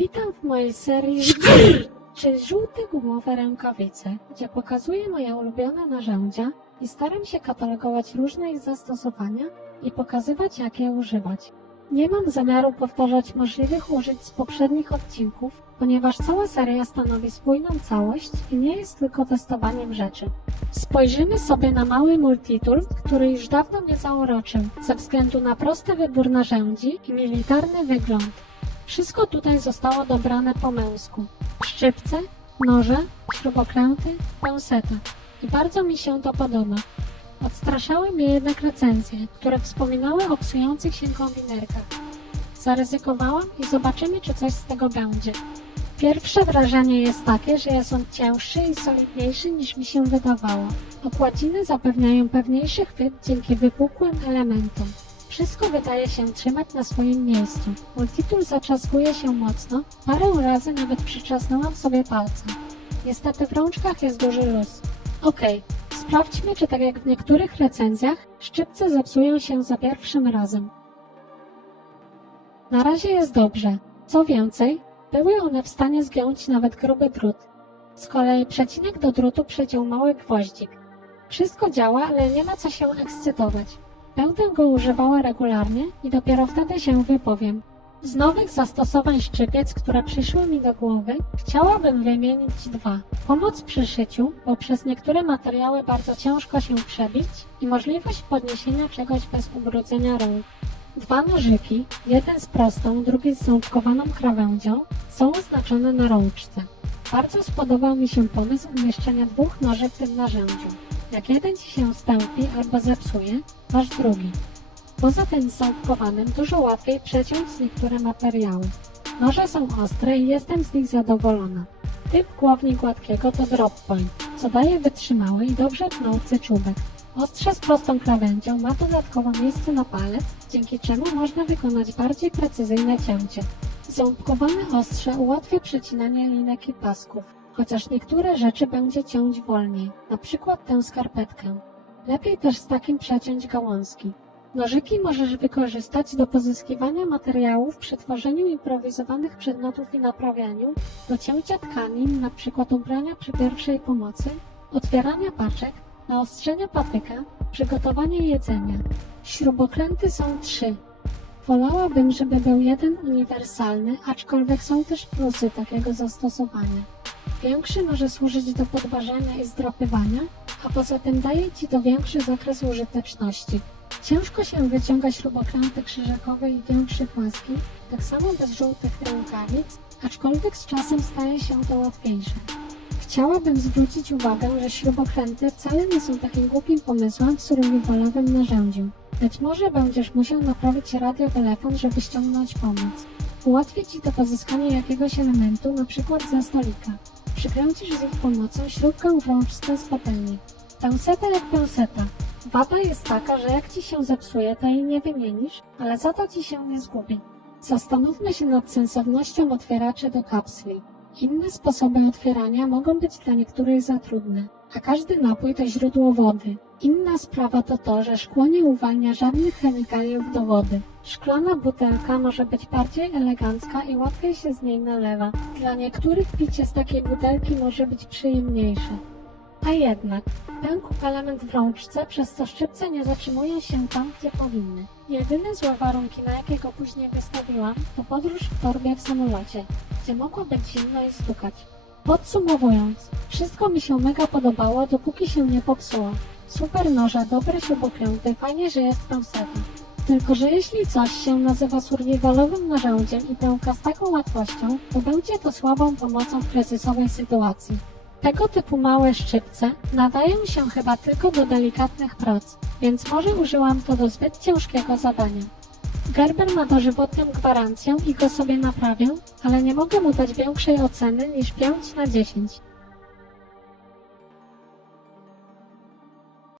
Witam w mojej serii czy żółte gumowe rękawice, gdzie pokazuję moje ulubione narzędzia i staram się katalogować różne ich zastosowania i pokazywać, jak je używać. Nie mam zamiaru powtarzać możliwych użyć z poprzednich odcinków, ponieważ cała seria stanowi spójną całość i nie jest tylko testowaniem rzeczy. Spojrzymy sobie na mały multitool, który już dawno mnie zauroczył, ze względu na prosty wybór narzędzi i militarny wygląd. Wszystko tutaj zostało dobrane po męsku. Szczypce, noże, śrubokręty, pęsety. I bardzo mi się to podoba. Odstraszały mnie jednak recenzje, które wspominały o psujących się kombinerkach. Zaryzykowałam i zobaczymy, czy coś z tego będzie. Pierwsze wrażenie jest takie, że jest on cięższy i solidniejszy niż mi się wydawało. Okładziny zapewniają pewniejszy chwyt dzięki wypukłym elementom. Wszystko wydaje się trzymać na swoim miejscu. Multitool zaczaskuje się mocno, parę razy nawet przyczasnęłam sobie palce. Niestety w rączkach jest duży luz. Okej, sprawdźmy, czy tak jak w niektórych recenzjach, szczypce zepsują się za pierwszym razem. Na razie jest dobrze. Co więcej, były one w stanie zgiąć nawet gruby drut. Z kolei przecinek do drutu przeciął mały gwoździk. Wszystko działa, ale nie ma co się ekscytować. Będę go używała regularnie i dopiero wtedy się wypowiem. Z nowych zastosowań szczypiec, które przyszły mi do głowy, chciałabym wymienić dwa. Pomoc przy szyciu, bo przez niektóre materiały bardzo ciężko się przebić i możliwość podniesienia czegoś bez ubrudzenia rąk. Dwa nożyki, jeden z prostą, drugi z ząbkowaną krawędzią, są oznaczone na rączce. Bardzo spodobał mi się pomysł umieszczenia dwóch noży w tym narzędziu. Jak jeden ci się stępi albo zepsuje, masz drugi. Poza tym ząbkowanym dużo łatwiej przeciąć niektóre materiały. Noże są ostre i jestem z nich zadowolona. Typ głowni gładkiego to drop point, co daje wytrzymały i dobrze tnący czubek. Ostrze z prostą krawędzią ma dodatkowo miejsce na palec, dzięki czemu można wykonać bardziej precyzyjne cięcie. Ząbkowane ostrze ułatwia przecinanie linek i pasków, chociaż niektóre rzeczy będzie ciąć wolniej, np. tę skarpetkę. Lepiej też z takim przeciąć gałązki. Nożyki możesz wykorzystać do pozyskiwania materiałów przy tworzeniu improwizowanych przedmiotów i naprawianiu, do cięcia tkanin, np. ubrania przy pierwszej pomocy, otwierania paczek, naostrzenia patyka, przygotowania jedzenia. Śrubokręty są 3. Wolałabym, żeby był jeden uniwersalny, aczkolwiek są też plusy takiego zastosowania. Większy może służyć do podważania i zdrapywania, a poza tym daje Ci to większy zakres użyteczności. Ciężko się wyciąga śrubokręty krzyżakowe i większy płaski, tak samo bez żółtych rękawic, aczkolwiek z czasem staje się to łatwiejsze. Chciałabym zwrócić uwagę, że śrubokręty wcale nie są takim głupim pomysłem w survivalowym narzędziu. Być może będziesz musiał naprawić radiotelefon, żeby ściągnąć pomoc. Ułatwi Ci to pozyskanie jakiegoś elementu, np. ze stolika. Przykręcisz z ich pomocą śrubkę w rączce z patelni. Pęseta jak pęseta. Wada jest taka, że jak Ci się zepsuje, to jej nie wymienisz, ale za to Ci się nie zgubi. Zastanówmy się nad sensownością otwieraczy do kapsli. Inne sposoby otwierania mogą być dla niektórych za trudne, a każdy napój to źródło wody. Inna sprawa to to, że szkło nie uwalnia żadnych chemikaliów do wody. Szklana butelka może być bardziej elegancka i łatwiej się z niej nalewa. Dla niektórych picie z takiej butelki może być przyjemniejsze. A jednak, pękł element w rączce, przez co szczypce nie zatrzymują się tam, gdzie powinny. Jedyne złe warunki, na jakie go później wystawiłam, to podróż w torbie w samolocie, gdzie mogło być zimno i stukać. Podsumowując, wszystko mi się mega podobało, dopóki się nie popsuło. Super noże, dobre śrubokręty, fajnie, że jest pęseta. Tylko że jeśli coś się nazywa survivalowym narzędziem i pęka z taką łatwością, to będzie to słabą pomocą w kryzysowej sytuacji. Tego typu małe szczypce nadają się chyba tylko do delikatnych prac, więc może użyłam to do zbyt ciężkiego zadania. Gerber ma dożywotnią gwarancję i go sobie naprawię, ale nie mogę mu dać większej oceny niż 5/10.